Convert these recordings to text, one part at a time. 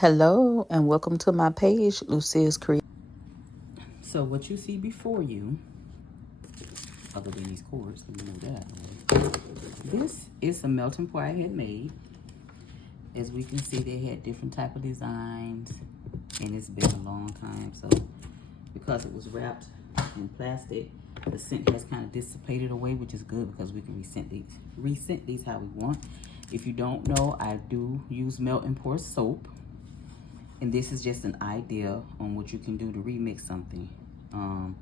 Hello and welcome to my page, Lucia's Creation. So what you see before you, other than these cords, you know that. This is a melting pot I had made. As we can see, they had different type of designs, and it's been a long time. So because it was wrapped in plastic, the scent has kind of dissipated away, which is good because we can rescent these how we want. If you don't know, I do use melt and pour soap. And this is just an idea on what you can do to remix something. And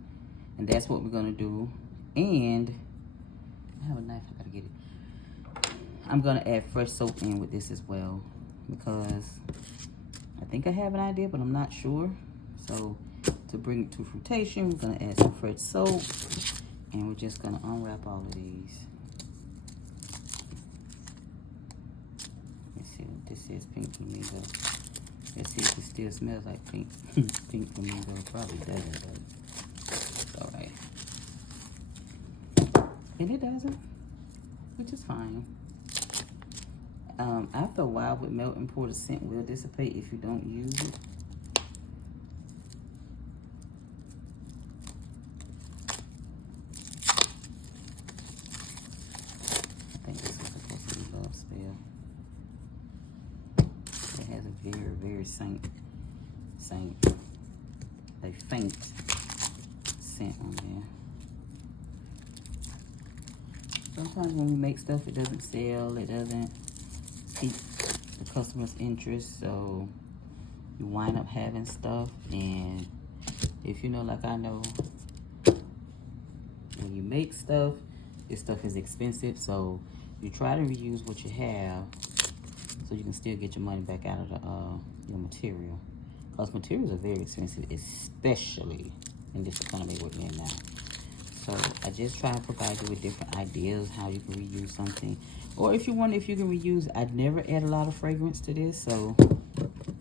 that's what we're gonna do. And I have a knife, I gotta get it. I'm gonna add fresh soap in with this as well because I think I have an idea, but I'm not sure. So to bring it to fruition, we're gonna add some fresh soap and we're just gonna unwrap all of these. Let's see, this is pink flamingo. Let's see if it still smells like pink. Pink flamingo probably doesn't, but it's all right. And it doesn't, which is fine. After a while with melt and pour, the scent will dissipate if you don't use it. I think this is supposed to be love spell. It has a very, very faint scent on there. Sometimes when we make stuff, it doesn't sell, it doesn't keep the customer's interest, so you wind up having stuff. And if you know, like I know, when you make stuff, this stuff is expensive, so you try to reuse what you have so you can still get your money back out of the your material. Because materials are very expensive, especially in this economy we're in now. So I just try to provide you with different ideas how you can reuse something. Or if you wonder if you can reuse, I'd never add a lot of fragrance to this, so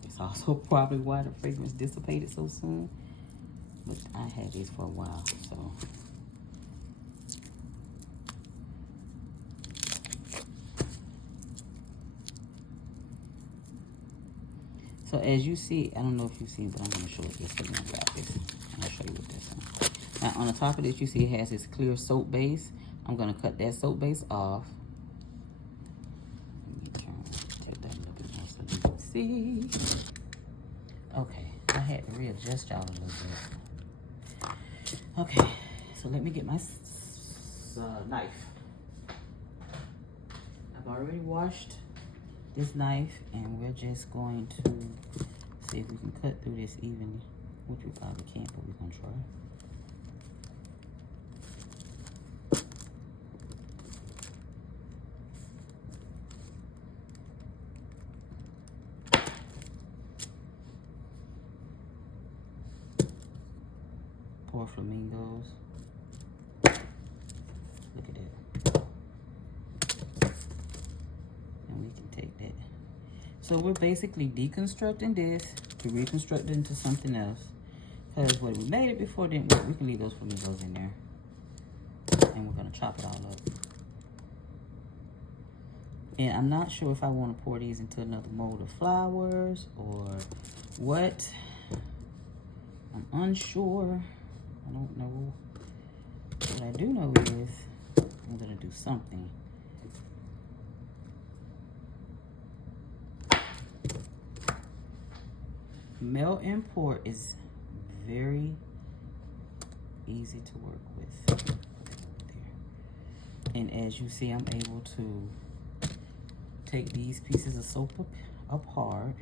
it's also probably why the fragrance dissipated so soon. But I had these for a while, so. So as you see, I don't know if you see, but I'm gonna show it this. I'm gonna wrap this. I'm gonna show you with this one. Now on the top of this, you see it has this clear soap base. I'm gonna cut that soap base off. Let me take that a little bit more so you can see. Okay, I had to readjust y'all a little bit. Okay, so let me get my knife. I've already washed this knife, and we're just going to see if we can cut through this evenly, which we probably can't, but we're gonna try. Poor flamingos. Look at that. And we can take that. So we're basically deconstructing this to reconstruct it into something else. Because when we made it before didn't work, we can leave those flamingos in there. And we're gonna chop it all up. And I'm not sure if I want to pour these into another mold of flowers or what. I'm unsure. I don't know. What I do know is I'm gonna do something. Melt and pour is very easy to work with. And as you see, I'm able to take these pieces of soap apart.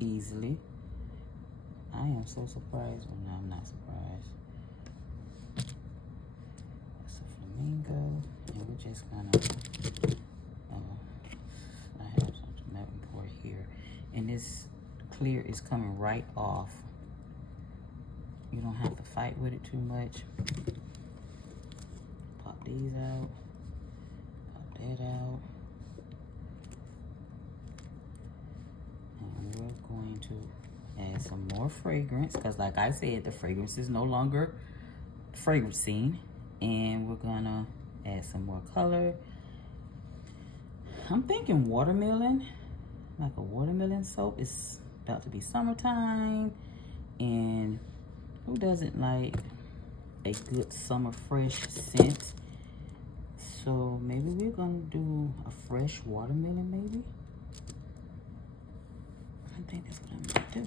Easily. I am so surprised. Well, no, I'm not surprised. That's a flamingo. And we're just gonna I have something melt and pour here. And this clear is coming right off. You don't have to fight with it too much. Pop these out. Pop that out. And we're going to add some more fragrance because like I said, the fragrance is no longer fragrancing. And we're gonna add some more color. I'm thinking watermelon, like a watermelon soap. It's about to be summertime, and who doesn't like a good summer fresh scent? So maybe we're gonna do a fresh watermelon, maybe. I think that's what I'm gonna do.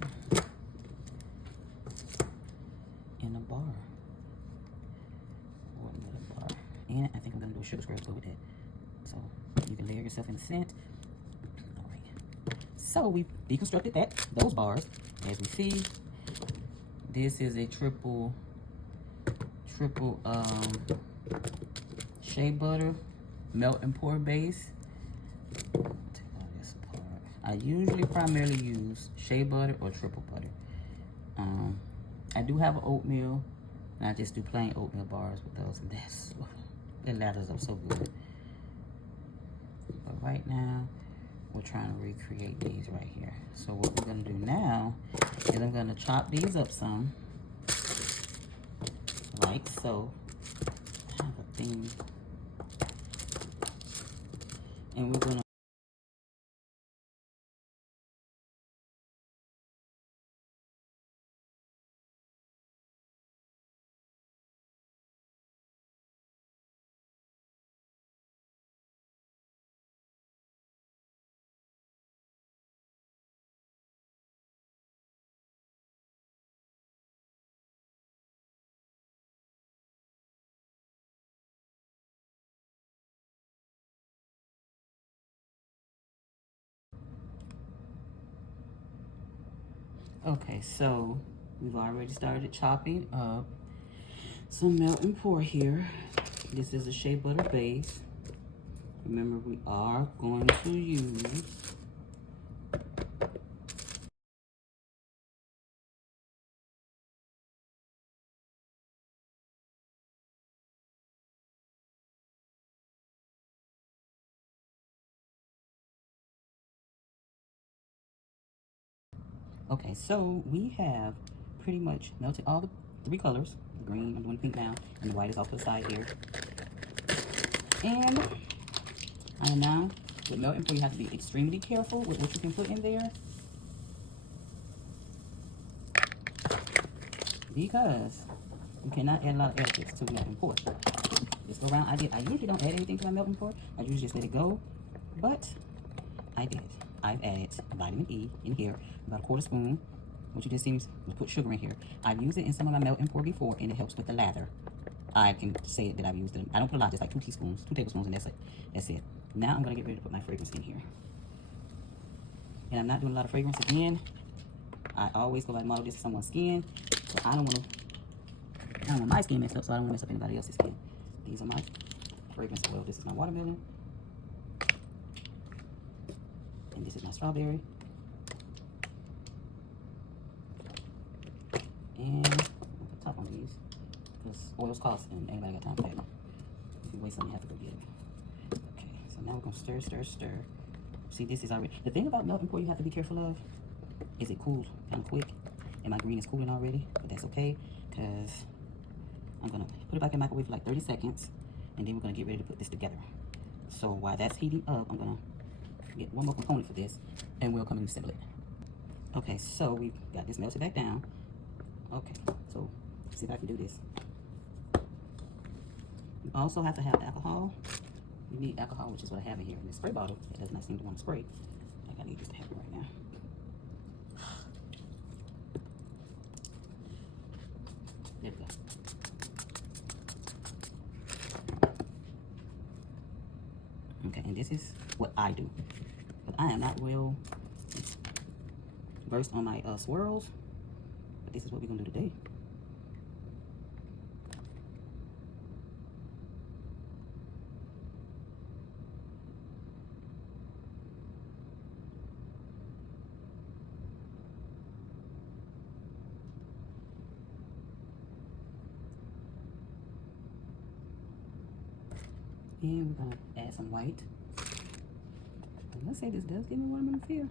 In a bar. Watermelon bar. And I think I'm gonna do a sugar scrub with that. So you can layer yourself in scent. All right. So we deconstructed those bars. As we see, this is a triple shea butter melt and pour base. Take all this apart. I usually primarily use shea butter or triple butter. I do have an oatmeal, and I just do plain oatmeal bars with those, and that lathers up so good. But right now, we're trying to recreate these right here. So what we're gonna do now is I'm gonna chop these up some, like so. I have a thing, and we're gonna okay, so we've already started chopping up some melt and pour here. This is a shea butter base. Remember, we are going to use okay, so we have pretty much melted all the three colors. The green, I'm doing pink now, and the white is off to the side here. And I am now, with melt and pour, you have to be extremely careful with what you can put in there, because you cannot add a lot of additives to melt and pour. Just go around. I usually don't add anything to my melt and pour. I usually just let it go, but I did. I've added vitamin E in here, about a quarter spoon, which you just seems to put sugar in here. I've used it in some of my melt and pour before, and it helps with the lather. I can say that I've used it. I don't put a lot, just like 2 tablespoons, and that's it. That's it. Now I'm gonna get ready to put my fragrance in here. And I'm not doing a lot of fragrance again. I always go by the model, this is someone's skin. So I don't want my skin messed up, so I don't want to mess up anybody else's skin. These are my fragrance oil. This is my watermelon. And this is my strawberry. And I'll put top on these, because oils cost and anybody got time for that. If you waste something, you have to go get it. Okay, so now we're gonna stir, stir, stir. See, this is already, the thing about melt and pour you have to be careful of is it cools kind of quick. And my green is cooling already, but that's okay, because I'm gonna put it back in the microwave for like 30 seconds, and then we're gonna get ready to put this together. So while that's heating up, I'm gonna get one more component for this, and we'll come and assemble it. Okay, so we've got this melted back down. Okay, so let's see if I can do this. You also have to have alcohol. You need alcohol, which is what I have in here in this spray bottle. It does not seem to want to spray. Like I need this to happen right now. There we go. Okay, and this is what I do. But I am not real versed on my swirls. But this is what we're gonna do today. And we're gonna add some white. And let's say this does give me what I'm gonna feel.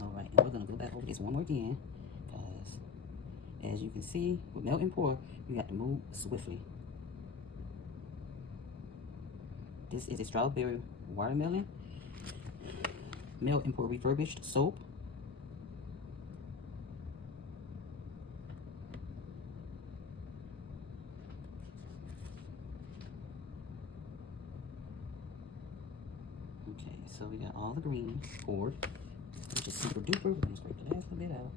All right, and we're gonna go back over this this one more again, because as you can see, with melt and pour, you have to move swiftly. This is a strawberry watermelon melt and pour refurbished soap. Okay, so we got all the green poured, which is super duper. We're gonna scrape the last little bit out.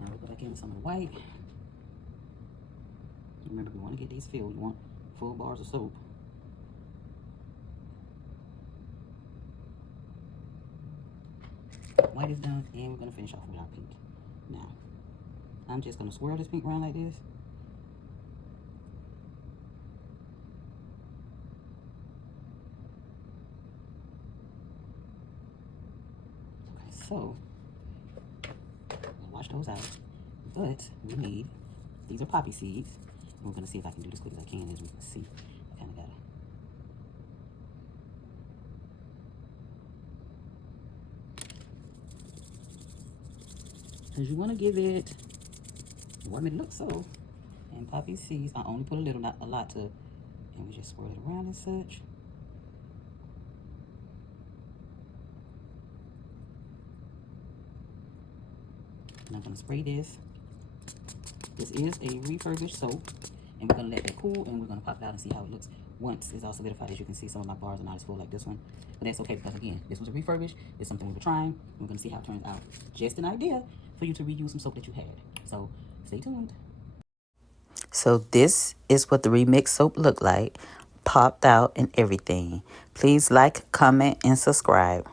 Now we'll go back in with some of the white. Remember, we want to get these filled. We want full bars of soap. White is done, and we're gonna finish off with our pink. Now, I'm just gonna swirl this pink around like this. Okay, so wash those out, but we need, these are poppy seeds. We're gonna see if I can do this quick as I can. As we can see, I kind of gotta. Because you want to give it warm it looks so. And poppy seeds, I only put a little, not a lot, to, and we just swirl it around and such. And I'm gonna spray this. This is a refurbished soap, and we're gonna let that cool, and we're gonna pop it out and see how it looks once it's all solidified. As you can see, some of my bars are not as full like this one, but that's okay, because again, this was a refurbished. It's something we were trying. We're gonna see how it turns out. Just an idea for you to reuse some soap that you had. So stay tuned. So this is what the remixed soap looked like, popped out and everything. Please like, comment, and subscribe.